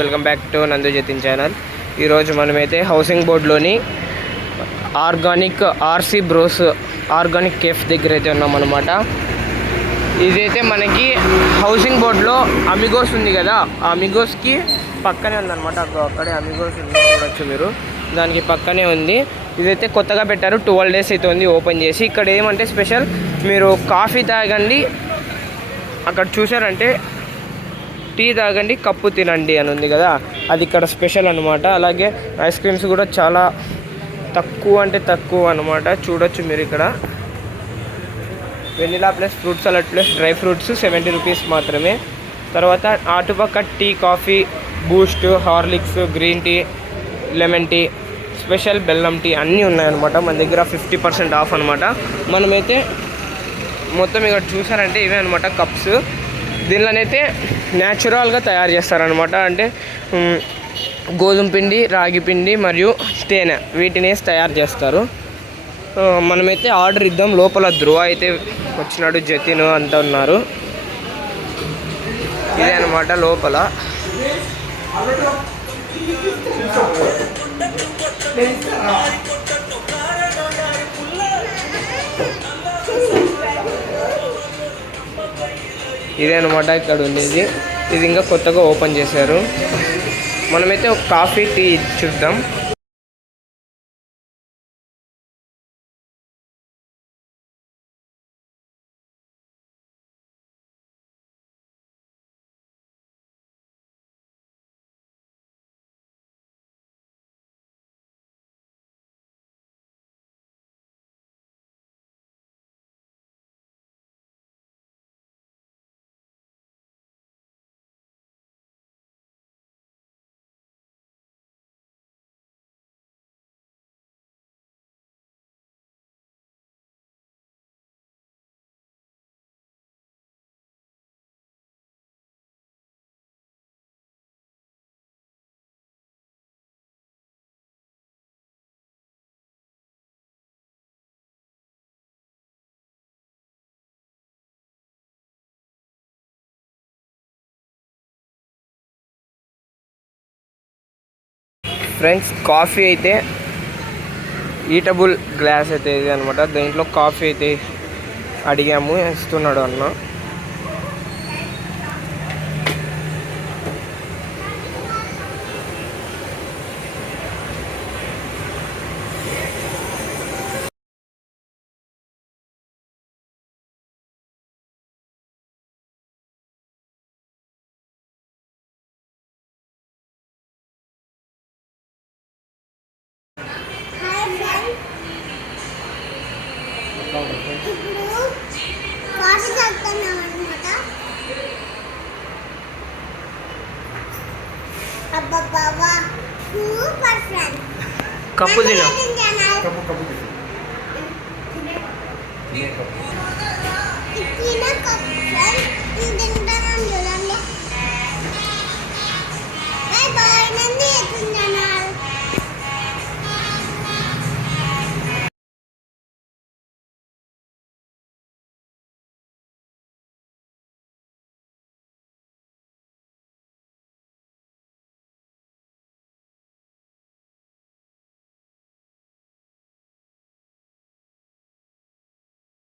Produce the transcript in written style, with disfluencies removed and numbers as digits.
Welcome back to నందు Jatin channel. ఈరోజు మనమైతే హౌసింగ్ బోర్డ్లోని organic RC bros organic cafe దగ్గర అయితే ఉన్నాం అనమాట. ఇదైతే మనకి హౌసింగ్ బోర్డ్లో అమిగోస్ ఉంది కదా, ఆ అమిగోస్కి పక్కనే ఉందన్నమాట. అక్కడే అమిగోస్ ఉంది, చూడొచ్చు మీరు. దానికి పక్కనే ఉంది. ఇదైతే కొత్తగా పెట్టారు, 12 days అయితే ఉంది ఓపెన్ చేసి. ఇక్కడ ఏమంటే స్పెషల్, మీరు కాఫీ తాగండి, అక్కడ చూసారంటే టీ తాగండి, కప్పు తినండి అని ఉంది కదా, అది ఇక్కడ స్పెషల్ అనమాట. అలాగే ఐస్ క్రీమ్స్ కూడా చాలా తక్కువ అంటే తక్కువ అనమాట. చూడొచ్చు మీరు ఇక్కడ. Vanilla plus fruit salad plus dry fruits 70 rupees మాత్రమే. తర్వాత అటుపక్క tea, coffee, Boost, Horlicks, green tea, lemon tea, special బెల్లం టీ అన్నీ ఉన్నాయన్నమాట. మన దగ్గర 50% ఆఫ్ అనమాట. మనమైతే మొత్తం ఇక్కడ చూసారంటే ఇవే అనమాట కప్స్. దీనిలోనైతే న్యాచురల్గా తయారు చేస్తారనమాట. అంటే గోధుమ పిండి, రాగి పిండి మరియు తేనె వీటిని వేసి తయారు చేస్తారు. మనమైతే ఆర్డర్ ఇద్దాం. లోపల ధ్రువ అయితే వచ్చినాడు, జతిన్ అంతా ఉన్నారు. ఇదే అనమాట లోపల. ఇదే అనమాట ఇక్కడ ఉండేది. ఇది ఇంకా కొత్తగా ఓపెన్ చేశారు. మనమైతే ఒక కాఫీ, టీ చూద్దాం. ఫ్రెండ్స్, కాఫీ అయితే ఈటబుల్ గ్లాస్ అయితే ఇది అనమాట. దీంట్లో కాఫీ అయితే అడిగాము, ఇస్తున్నాడు అన్న. కప్పు తిన